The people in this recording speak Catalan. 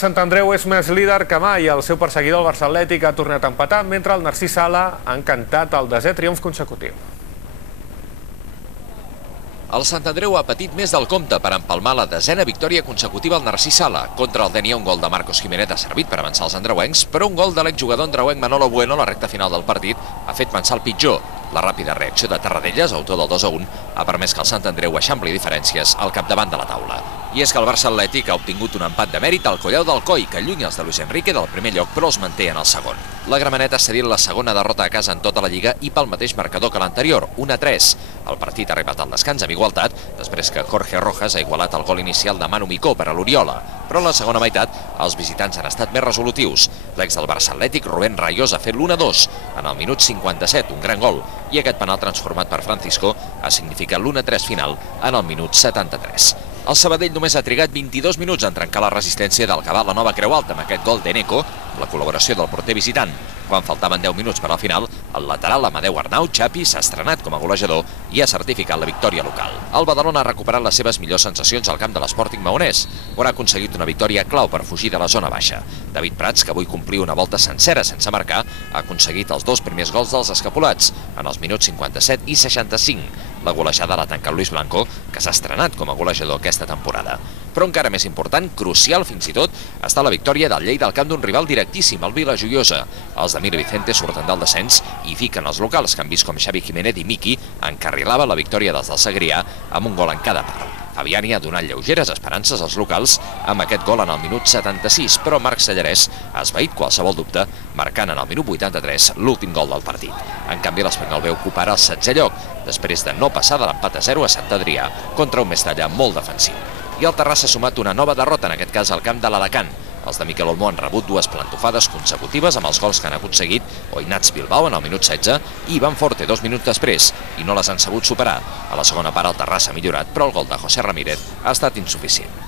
Sant Andreu és més líder que mai. El seu perseguidor, el Barça Atlètic, ha tornat a empatar, mentre el Narcís Sala ha encantat el 10è triomf consecutiu. El Sant Andreu ha patit més del compte per empalmar la 10a victòria consecutiva al Narcís Sala. Contra el Denia, un gol de Marcos Jiménez ha servit per avançar els andreuencs, però un gol de l'exjugador andreuenc Manolo Bueno a la recta final del partit ha fet pensar el pitjor. La ràpida reacció de Tarradellas, autor del 2-1, ha permès que el Sant Andreu eixampli diferències al capdavant de la taula. I és que el Barça Atlètic ha obtingut un empat de mèrit al Colleu del Coll, que allunya els de Luis Enrique del primer lloc, però els manté en el segon. La Gramenet ha cedit la segona derrota a casa en tota la Lliga i pel mateix marcador que l'anterior, 1-3. El partit ha arribat al descans amb igualtat, després que Jorge Rojas ha igualat el gol inicial de Manu Micó per a l'Oriola. Però en la segona meitat, els visitants han estat més resolutius. L'ex del Barça Atlètic, Rubén Rayós, ha fet l'1-2 en el minut 57, un gran gol, i aquest penal transformat per Francisco ha significat l'1-3 final en el minut 73. El Sabadell només ha trigat 22 minuts en trencar la resistència del que va la nova Creu Alta amb aquest gol d'Eneco, amb la col·laboració del porter visitant. Quan faltaven 10 minuts per al final, el lateral Amadeu Arnau, Xapi, s'ha estrenat com a golejador i ha certificat la victòria local. El Badalona ha recuperat les seves millors sensacions al camp de l'Sporting Maonès, on ha aconseguit una victòria clau per fugir de la zona baixa. David Prats, que avui complia una volta sencera sense marcar, ha aconseguit els dos primers gols dels escapolats, en els minuts 57 i 65. La golejada l'ha tancat Luis Blanco, que s'ha estrenat com a golejador aquesta temporada. Però encara més important, crucial fins i tot, està la victòria del Lleida al camp d'un rival directíssim, el Vila Joiosa. Els de Mir Vicente surten del descens i fiquen els locals, que han vist com Xavi Jiménez i Miki encarrilava la victòria dels del Segrià amb un gol en cada part. Fabiani ha donat lleugeres esperances als locals amb aquest gol en el minut 76, però Marc Sallarès ha esvaït qualsevol dubte, marcant en el minut 83 l'últim gol del partit. En canvi, l'Espanyol B ocuparà el 16è lloc, després de no passar de l'empat a 0 a Sant Adrià contra un Mestalla molt defensiu. I el Terrassa ha sumat una nova derrota, en aquest cas al camp de l'Alacant. Els de Miquel Olmo han rebut dues plantofades consecutives amb els gols que han aconseguit Oinats Bilbao en el minut 16 i Ivan Forte 2 minuts després, i no les han sabut superar. A la segona part el Terrassa ha millorat, però el gol de José Ramírez ha estat insuficient.